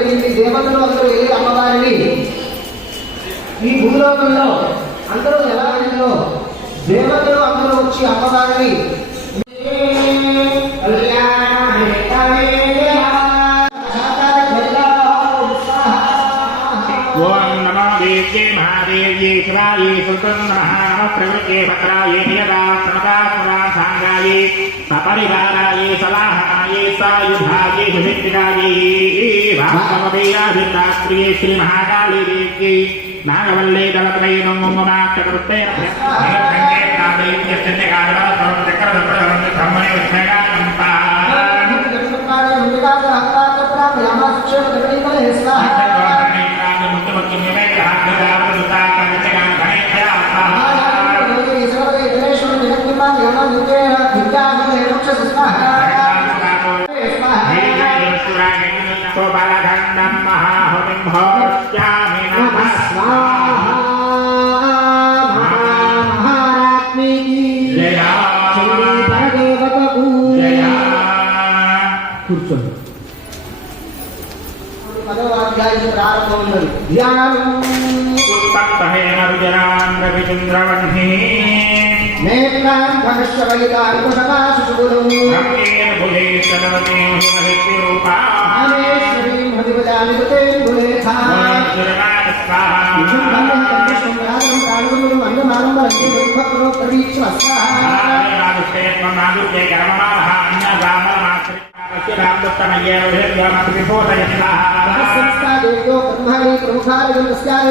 జరిగింది. దేవతలు అందరూ వెళ్ళి అమ్మవారిని? ఈ భూలోకంలో అందరూ ఎలా వెళ్ళిందో దేవతలు అందరూ వచ్చి అమ్మవారిని ఓం నమో దేవ్యే మహాదేవ్యే శివాయే సుతం నమ ప్రవృత్తే భద్రాయే నియదా సమా సాంగాయే సపరివారాయే సలాహనాయే సాయుధాయే సుమిత్రికాయే వామవేయాభిన్నాస్త్రియే శ్రీ మహాకాళీ దేవ్యే నాగవల్లే దళత్రై నమో మమాక్షకృత్తే బ్రహ్మణి ఉష్ణగా బాలఖండం మహాహుతిం భోష్యామి నమః జయ కూర్చోండి పదవ అధ్యాయం ప్రారంభం ఉన్నది ధ్యానం उत्पत्तहेमरुजनान् रविचन्द्रवह्नि నేత్రాం నేత్రాన్ భవిష్యవైతాల్పుషపాశుగురుం రక్తేన భుజేశనవతేన హృతిరూపా హరేశ్వరీం హృదివదాని కృతేందులేఖా ప్రముఖాలు స్వాహ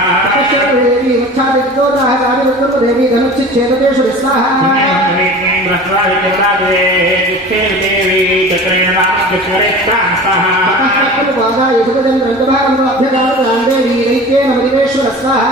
ముఖ్యాదిత్యోదాహకారి దేవి ధనుచ్ఛేదేషు విస్వాహా తపస్సు బాగా యశుపదం రంగభాగంలో అభ్యగారు దేవి దైత్యేన మదివేశ్వర స్వాహా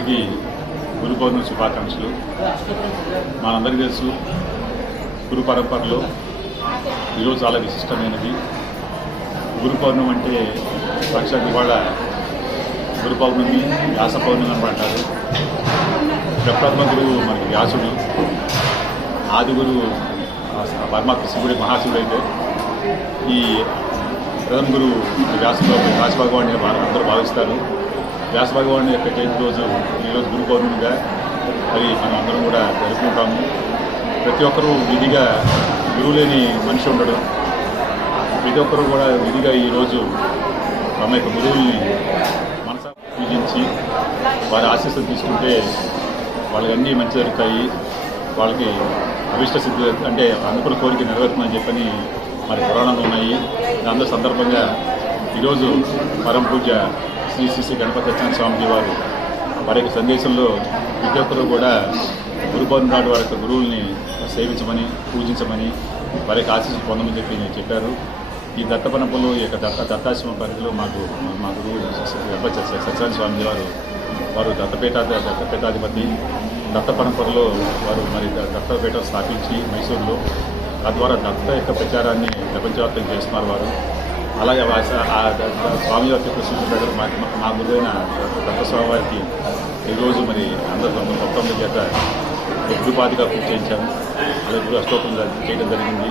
అందరికీ గురు పౌర్ణమి శుభాకాంక్షలు. మనందరికీ తెలుసు గురు పరంపరలో ఈరోజు చాలా విశిష్టమైనది. గురు పౌర్ణమి అంటే సాక్షాత్ ఇవాళ గురు పౌర్ణమి వ్యాస పౌర్ణమి అని అంటారు. ప్రప్రథమ గురువు మనకి వ్యాసుడు ఆది గురువు పరమాత్మ శివుడి మహాశివుడు అయితే ఈ ప్రథమ గురువు వ్యాస వ్యాస భగవాన్ని అందరూ భావిస్తారు. వ్యాస భగవాన్ యొక్క జయంతి రోజు ఈరోజు గురు పౌర్ణమిగా మరి మనం అందరం కూడా జరుపుకుంటాము. ప్రతి ఒక్కరూ విధిగా గురువు లేని మనిషి ఉండడు. ప్రతి ఒక్కరూ కూడా విధిగా ఈరోజు తమ యొక్క గురువుల్ని మనసా పూజించి వారి ఆశీస్సులు తీసుకుంటే వాళ్ళకి అన్నీ మంచి జరుగుతాయి. వాళ్ళకి అభిష్ట సిద్ధి అంటే అనుకున్న కోరిక నెరవేరుతుందని చెప్పని మరి పురాణాలు ఉన్నాయి. దాంతో సందర్భంగా ఈరోజు పరం పూజ శ్రీ గణపతి స్వామిజీ వారు వారి యొక్క సందేశంలో ప్రతి ఒక్కరూ కూడా గురు నాడు వారి యొక్క గురువుల్ని సేవించమని పూజించమని వారి యొక్క ఆశీస్సులు పొందమని చెప్పి నేను చెప్పారు. ఈ దత్తపనపలు ఈ యొక్క దత్త దత్తాశ్రమ పరిధిలో మాకు మా గురువు గణపతి సత్య- సత్యనారాయణ స్వామి వారు వారు దత్తపేట దత్తపేటాధిపతి దత్త పరంపరలో వారు మరి దత్తపేట స్థాపించి మైసూరులో తద్వారా దత్త యొక్క ప్రచారాన్ని ప్రపంచవ్యాప్తం చేస్తున్నారు వారు. అలాగే స్వామి వారికి యొక్క మా మా గురువైన దత్త స్వామి వారికి ఈరోజు మరి అందరూ మొత్తం చేత గురుపాతిగా పూజ చేయించాము. అలాగే గురు చేయడం జరిగింది.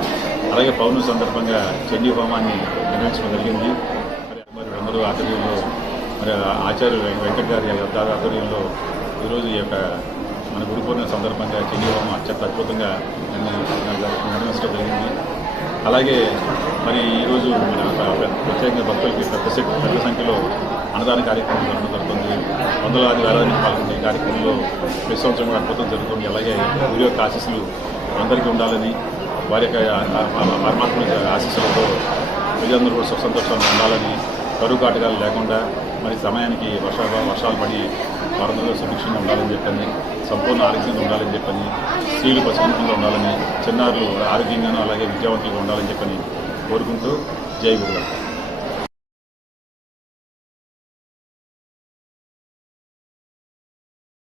అలాగే పౌర్ణమి సందర్భంగా చండీ హోమాన్ని నిర్వహించడం జరిగింది. మరి అందరూ ఆధ్వర్యంలో మరి ఆచార్య వెంకట గారి ఆధ్వర్యంలో ఈరోజు ఈ యొక్క మన గురు పూర్ణిమ సందర్భంగా చండీ హోమం అత్యంత అద్భుతంగా నిర్వహించడం జరిగింది. అలాగే మరి ఈరోజు మన ప్రత్యేకంగా భక్తులకి పెద్ద పెద్ద సంఖ్యలో అన్నదాన కార్యక్రమం జరగడం జరుగుతుంది. వందలాది వేలాది పాల్గొనే ఈ కార్యక్రమంలో ప్రతి సంవత్సరం కూడా అద్భుతం జరుగుతుంది. అలాగే గురి యొక్క ఆశీస్సులు అందరికీ ఉండాలని వారి యొక్క పరమాత్మ ఆశీస్సులతో ప్రజలందరూ కూడా సుఖ సంతోషంగా ఉండాలని కరువు కాటకాలు లేకుండా మరి సమయానికి వర్షాలు వర్షాలు పడి వారందరూ సుభిక్షంగా ఉండాలని చెప్పని సంపూర్ణ ఆరోగ్యంగా ఉండాలని చెప్పని స్త్రీలు పసుపుకుంటూ ఉండాలని చిన్నారులు ఆరోగ్యంగానూ అలాగే విద్యావంతులుగా ఉండాలని చెప్పని కోరుకుంటూ జై గురుగారు.